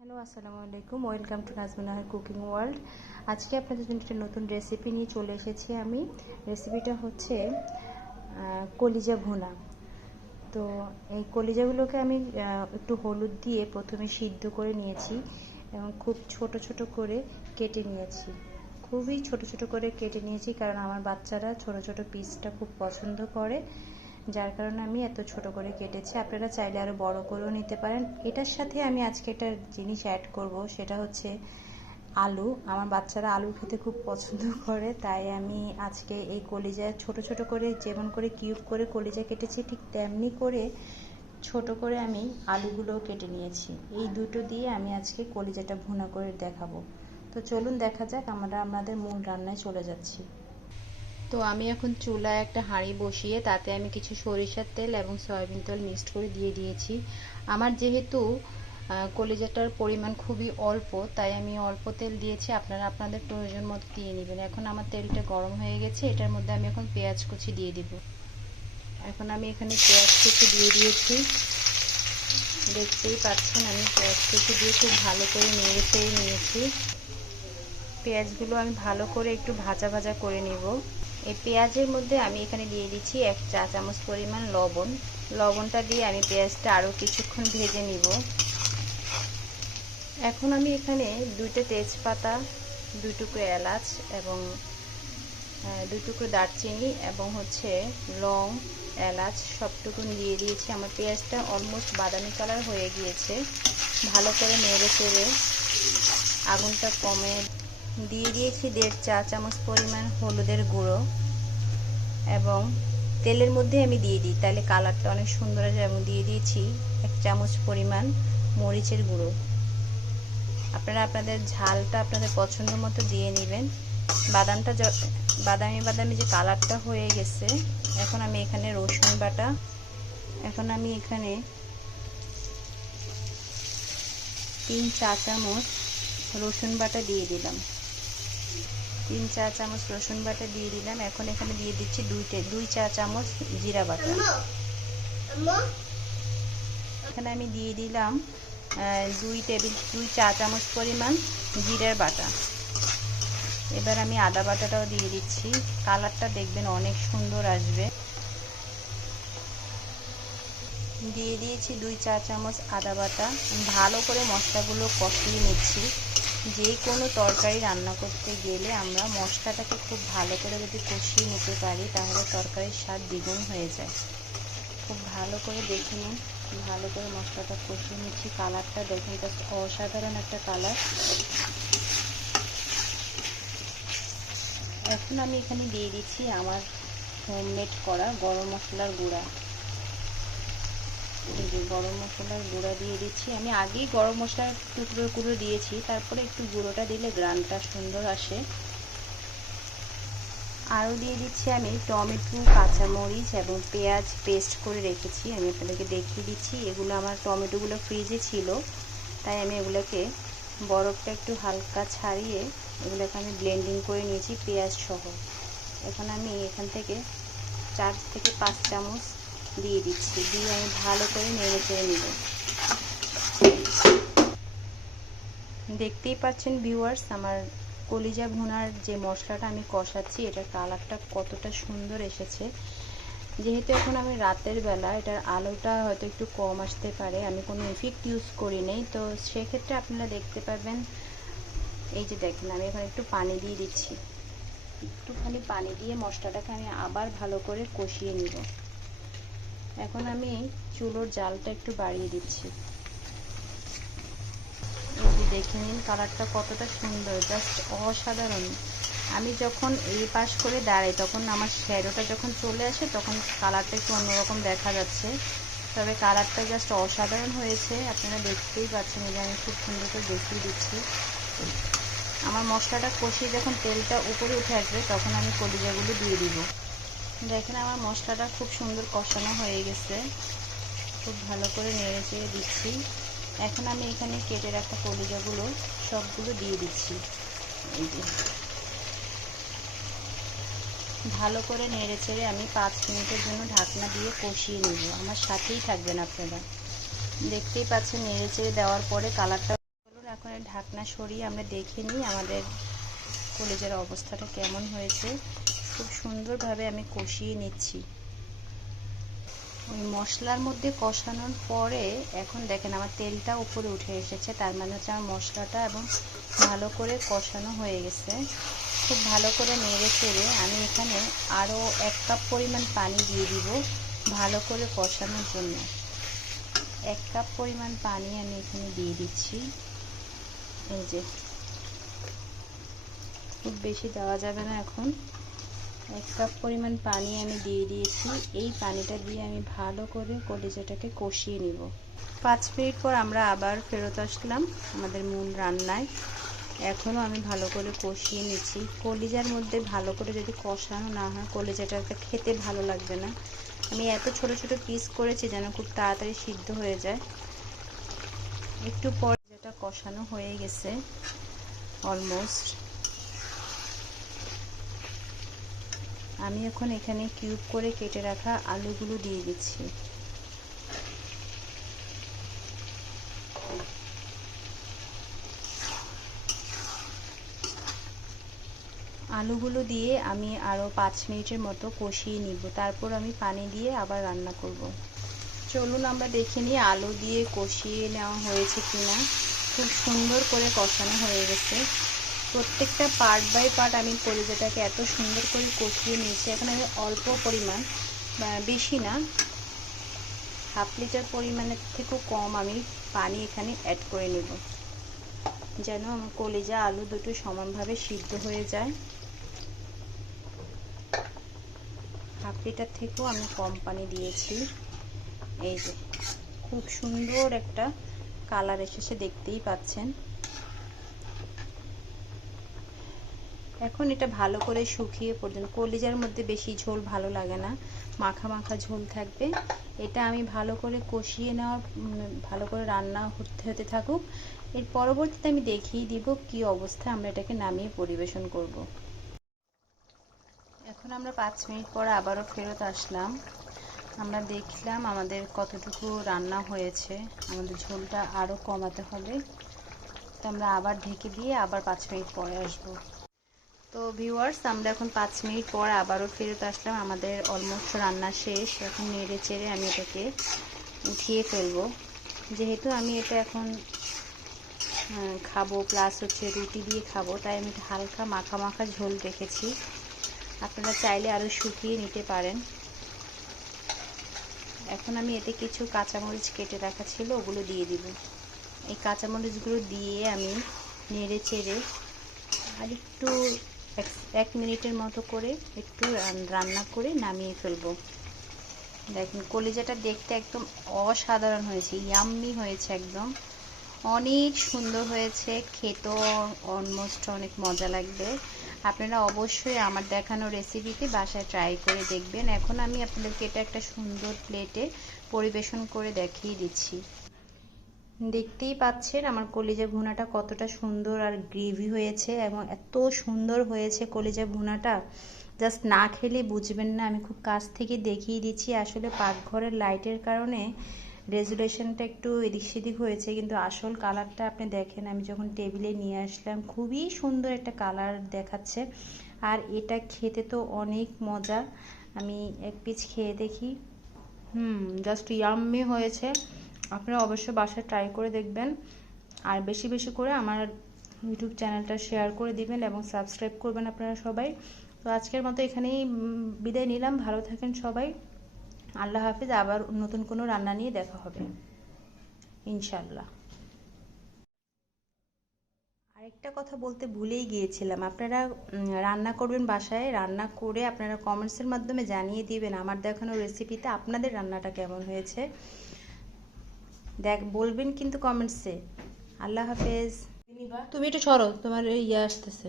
Hello, আসসালামু আলাইকুম। Welcome to Najminahar cooking world. আজকে আপনাদের জন্য একটা নতুন রেসিপি নিয়ে চলে এসেছি আমি। রেসিপিটা হচ্ছে কলিজা ভুনা। তো এই কলিজাগুলোকে আমি একটু হলুদ দিয়ে প্রথমে সিদ্ধ করে নিয়েছি এবং খুব ছোট ছোট করে কেটে নিয়েছি। খুবই ছোট ছোট করে কেটে নিয়েছি, কারণ আমার বাচ্চারা ছোট ছোট পিসটা খুব পছন্দ করে, যার কারণে আমি এত ছোট করে কেটেছি। আপনারা চাইলে আরও বড় করেও নিতে পারেন। এটার সাথে আমি আজকে একটা জিনিস অ্যাড করব, সেটা হচ্ছে আলু। আমার বাচ্চারা আলু খেতে খুব পছন্দ করে, তাই আমি আজকে এই কলিজা ছোট ছোট করে, যেমন করে কিউব করে কলিজা কেটেছি ঠিক তেমনি করে ছোট করে আমি আলুগুলো কেটে নিয়েছি। এই দুটো দিয়ে আমি আজকে কলিজাটা ভুনা করে দেখাবো। তো চলুন দেখা যাক, আমরা আমাদের মূল রান্নায় চলে যাচ্ছি। তো আমি এখন চুলায় একটা হাঁড়ি বসিয়ে তাতে আমি কিছু সরিষার তেল এবং সয়াবিন তেল মিক্সড করে দিয়ে দিয়েছি। আমার যেহেতু কলিজাটার পরিমাণ খুবই অল্প, তাই আমি অল্প তেল দিয়েছি, আপনারা আপনাদের প্রয়োজন মতো দিয়ে নেবেন। এখন আমার তেলটা গরম হয়ে গেছে, এটার মধ্যে আমি এখন পেঁয়াজ কুচি দিয়ে দিব। এখন আমি এখানে পেঁয়াজ কুচি দিয়ে দিয়েছি। দেখতেই পাচ্ছেন আমি পেঁয়াজ কুচি দিয়ে খুব ভালো করে নেড়ে চেড়ে নিয়েছি। পেঁয়াজগুলো আমি ভালো করে একটু ভাজা ভাজা করে নেব। এই পেঁয়াজের মধ্যে আমি এখানে দিয়ে দিচ্ছি 1 চা চামচ পরিমাণ লবণ। লবণটা দিয়ে আমি পেঁয়াজটা আরও কিছুক্ষণ ভেজে নিব। এখন আমি এখানে 2টা তেজপাতা, 2 টুকরো এলাচ এবং 2 টুকরো দারচিনি এবং হচ্ছে লং, এলাচ সবটুকু দিয়ে দিয়েছি। আমার পেঁয়াজটা অলমোস্ট বাদামি কালার হয়ে গিয়েছে। ভালো করে নেড়ে চেড়ে আগুনটা কমে দিয়ে দিয়েছি 1.5 চা চামচ পরিমাণ হলুদের গুঁড়ো, এবং তেলের মধ্যে আমি দিয়ে দিই, তাহলে কালারটা অনেক সুন্দর আসে। এবং দিয়ে দিয়েছি 1 চামচ পরিমাণ মরিচের গুঁড়ো। আপনারা আপনাদের ঝালটা আপনাদের পছন্দ মতো দিয়ে নেবেন। বাদামটা বাদামি যে কালারটা হয়ে গেছে, এখন আমি এখানে রসুন বাটা, এখন আমি এখানে 3 চা চামচ রসুন বাটা দিয়ে দিলাম। 3 চা চামচ রসুন বাটা দিয়ে দিলাম। এখন এখানে দিয়ে দিচ্ছি 2 চা চামচ জিরা বাটা। এখানে আমি দিয়ে দিলাম 2 চা চামচ পরিমাণ জিরার বাটা। এবার আমি আদা বাটাটাও দিয়ে দিচ্ছি, কালারটা দেখবেন অনেক সুন্দর আসবে। দিয়ে দিয়েছি 2 চা চামচ আদা বাটা। ভালো করে মশলাগুলো কষিয়ে নিচ্ছি। যে কোনো তরকারি রান্না করতে গেলে আমরা মশলাটাকে খুব ভালো করে যদি কষিয়ে নিতে পারি, তাহলে তরকারির স্বাদ দ্বিগুণ হয়ে যায়। খুব ভালো করে দেখে নিন, ভালো করে মশলাটা কষিয়ে নিচ্ছি। কালারটা দেখুন, জাস্ট অসাধারণ একটা কালার। এখন আমি এখানে দিয়ে দিচ্ছি আমার হোমমেড করা গরম মশলার গুঁড়া। এই যে গরম মশলার গুঁড়া দিয়ে দিচ্ছি। আমি আগেই গরম মশলার টুকরো দিয়েছি, তারপরে একটু গুঁড়োটা দিলে গ্রানটা সুন্দর আসে। আরও দিয়ে দিচ্ছি আমি টমেটো, কাঁচামরিচ এবং পেঁয়াজ পেস্ট করে রেখেছি। আমি আপনাদেরকে দেখিয়ে দিচ্ছি। এগুলো আমার টমেটোগুলো ফ্রিজে ছিল, তাই আমি এগুলোকে বরফটা একটু হালকা ছাড়িয়ে এগুলোকে আমি ব্লেন্ডিং করে নিয়েছি পেঁয়াজ সহ। এখন আমি এখান থেকে 4 থেকে 5 চামচ দিয়ে দিচ্ছি, দিয়ে আমি ভালো করে নেড়ে চেড়ে নেব। দেখতেই পাচ্ছেন ভিউয়ার্স, আমার কলিজা ভুনার যে মশলাটা আমি কষাচ্ছি, এটার কালারটা কতটা সুন্দর এসেছে। যেহেতু এখন আমি রাতের বেলা, এটার আলোটা হয়তো একটু কম আসতে পারে, আমি কোনো ইফেক্ট ইউজ করি নেই, তো সেক্ষেত্রে আপনারা দেখতে পাবেন। এই যে দেখেন, আমি এখন একটু পানি দিয়ে দিচ্ছি। একটুখানি পানি দিয়ে মশলাটাকে আমি আবার ভালো করে কষিয়ে নিব। এখন আমি চুলোর জালটা একটু বাড়িয়ে দিচ্ছি। এই যে দেখে নিন কালারটা কতটা সুন্দর, জাস্ট অসাধারণ। আমি যখন এই পাশ করে দাঁড়াই, তখন আমার শ্যাডোটা যখন চলে আসে, তখন কালারটা একটু অন্যরকম দেখা যাচ্ছে, তবে কালারটা জাস্ট অসাধারণ হয়েছে। আপনারা দেখতেই পাচ্ছেন, যে আমি খুব সুন্দর করে দেখিয়ে দিচ্ছি। আমার মশলাটা কষিয়ে যখন তেলটা উপরে উঠে আসবে, তখন আমি কলিজাগুলো দিয়ে দিব। দেখেন আমার মশলাটা খুব সুন্দর কষানো হয়ে গেছে, খুব ভালো করে নেড়ে চেড়ে দিচ্ছি। এখন আমি এখানে কেটে রাখা কলিজাগুলো সবগুলো দিয়ে দিচ্ছি। ভালো করে নেড়ে চেড়ে আমি 5 মিনিটের জন্য ঢাকনা দিয়ে কষিয়ে নেব। আমার সাথেই থাকবেন আপনারা। দেখতেই পাচ্ছেন নেড়ে চেড়ে দেওয়ার পরে কালারটা ঢাকনা সরিয়ে আমরা দেখে নিই আমাদের কলিজার অবস্থাটা কেমন হয়েছে। খুব সুন্দরভাবে আমি কষিয়ে নিচ্ছি। ওই মশলার মধ্যে কষানোর পরে এখন দেখেন আমার তেলটা উপরে উঠে এসেছে, তার মানে হচ্ছে আমার মশলাটা এবং ভালো করে কষানো হয়ে গেছে। খুব ভালো করে নেড়ে চেড়ে আমি এখানে আরও 1 কাপ পরিমাণ পানি দিয়ে দিব ভালো করে কষানোর জন্য। 1 কাপ পরিমাণ পানি আমি এখানে দিয়ে দিচ্ছি। এই যে, খুব বেশি দেওয়া যাবে না, এখন 1 কাপ পরিমাণ পানি আমি দিয়ে দিয়েছি। এই পানিটা দিয়ে আমি ভালো করে কলিজাটাকে কষিয়ে নিব। 5 মিনিট পর আমরা আবার ফেরত আসলাম আমাদের মূল রান্নায়। এখনও আমি ভালো করে কষিয়ে নিচ্ছি। কলিজার মধ্যে ভালো করে যদি কষানো না হয় কলিজাটাকে খেতে ভালো লাগবে না। আমি এত ছোট ছোট পিস করেছি যেন খুব তাড়াতাড়ি সিদ্ধ হয়ে যায়। একটু পর যেটা কষানো হয়ে গেছে অলমোস্ট। আমি এখন এখানে কিউব করে কেটে রাখা আলুগুলো দিয়ে দিচ্ছি। আলুগুলো দিয়ে আমি আরও 5 মিনিটের মতো কষিয়ে নিব, তারপর আমি পানি দিয়ে আবার রান্না করব। চলুন আমরা দেখে নিই আলু দিয়ে কষিয়ে নেওয়া হয়েছে কিনা। খুব সুন্দর করে কষানো হয়ে গেছে। প্রত্যেকটা পার্ট বাই পার্ট আমি কলিজাটাকে এত সুন্দর করে কষিয়ে নিয়েছি। এখন আমি অল্প পরিমাণ, বেশি না, 1/2 লিটার পরিমাণের থেকেও কম আমি পানি এখানে অ্যাড করে নেব, যেন আমার কলিজা আলু দুটো সমানভাবে সিদ্ধ হয়ে যায়। 1/2 লিটার থেকেও আমি কম পানি দিয়েছি। এই যে, খুব সুন্দর একটা কালার এসেছে, দেখতেই পাচ্ছেন। এখন এটা ভালো করে শুকিয়ে পর্যন্ত, কলিজার মধ্যে বেশি ঝোল ভালো লাগে না, মাখা মাখা ঝোল থাকবে। এটা আমি ভালো করে কষিয়ে নেওয়ার, ভালো করে রান্না হতে থাকুক। এর পরবর্তীতে আমি দেখিয়ে দিব কি অবস্থায় আমরা এটাকে নামিয়ে পরিবেশন করব। এখন আমরা 5 মিনিট পর আবারও ফেরত আসলাম। আমরা দেখলাম আমাদের কতটুকু রান্না হয়েছে। আমাদের ঝোলটা আরও কমাতে হবে, তো আমরা আবার ঢেকে দিয়ে আবার 5 মিনিট পরে আসবো। তো ভিউয়ার্স, আমরা এখন 5 মিনিট পর আবারও ফেরত আসলাম। আমাদের অলমোস্ট রান্না শেষ। এখন নেড়ে চেড়ে আমি এটাকে উঠিয়ে ফেলবো। যেহেতু আমি এটা এখন খাবো, প্লাস হচ্ছে রুটি দিয়ে খাবো, তাই আমি হালকা মাখা মাখা ঝোল রেখেছি। আপনারা চাইলে আরও শুকিয়ে নিতে পারেন। এখন আমি এতে কিছু কাঁচামরিচ কেটে রাখা ছিল, ওগুলো দিয়ে দিব। এই কাঁচামরিচগুলো দিয়ে আমি নেড়ে চেড়ে আর একটু 1 মিনিটের মতো করে একটু রান্না করে নামিয়ে ফেলবো। দেখুন কলিজাটা দেখতে একদম অসাধারণ হয়েছে, ইয়াম্মি হয়েছে, একদম অনেক সুন্দর হয়েছে। খেতেও অলমোস্ট অনেক মজা লাগবে। আপনারা অবশ্যই আমার দেখানো রেসিপিতে বাসায় ট্রাই করে দেখবেন। এখন আমি আপনাদেরকে এটা একটা সুন্দর প্লেটে পরিবেশন করে দেখিয়ে দিচ্ছি। দেখতেই পাচ্ছেন আমার কলিজা ভুনাটা কতটা সুন্দর আর গ্রেভি হয়েছে এবং এত সুন্দর হয়েছে কলিজা ভুনাটা, জাস্ট না খেলে বুঝবেন না। আমি খুব কাছ থেকে দেখিয়ে দিচ্ছি। আসলে পাকঘরের লাইটের কারণে রেজুলেশনটা একটু এদিক সেদিক হয়েছে, কিন্তু আসল কালারটা আপনি দেখেন। আমি যখন টেবিলে নিয়ে আসলাম খুবই সুন্দর একটা কালার দেখাচ্ছে, আর এটা খেতে তো অনেক মজা। আমি এক পিস খেয়ে দেখি। জাস্ট ইয়াম্মি হয়েছে। আপনারা অবশ্যই বাসায় ট্রাই করে দেখবেন, আর বেশি বেশি করে আমার ইউটিউব চ্যানেলটা শেয়ার করে দিবেন এবং সাবস্ক্রাইব করবেন আপনারা সবাই। তো আজকের মতো এখানেই বিদায় নিলাম। ভালো থাকেন সবাই। আল্লাহ হাফিজ। আবার নতুন কোনো রান্না নিয়ে দেখা হবে ইনশাল্লাহ। আরেকটা কথা বলতে ভুলেই গিয়েছিলাম, আপনারা রান্না করবেন বাসায়, রান্না করে আপনারা কমেন্টসের মাধ্যমে জানিয়ে দিবেন আমার দেখানো রেসিপিতে আপনাদের রান্নাটা কেমন হয়েছে। বলবেন কিন্তু কমেন্টসে। আল্লাহ হাফেজ। তুমি একটু সরো, তোমার ইয়ে আসতেছে।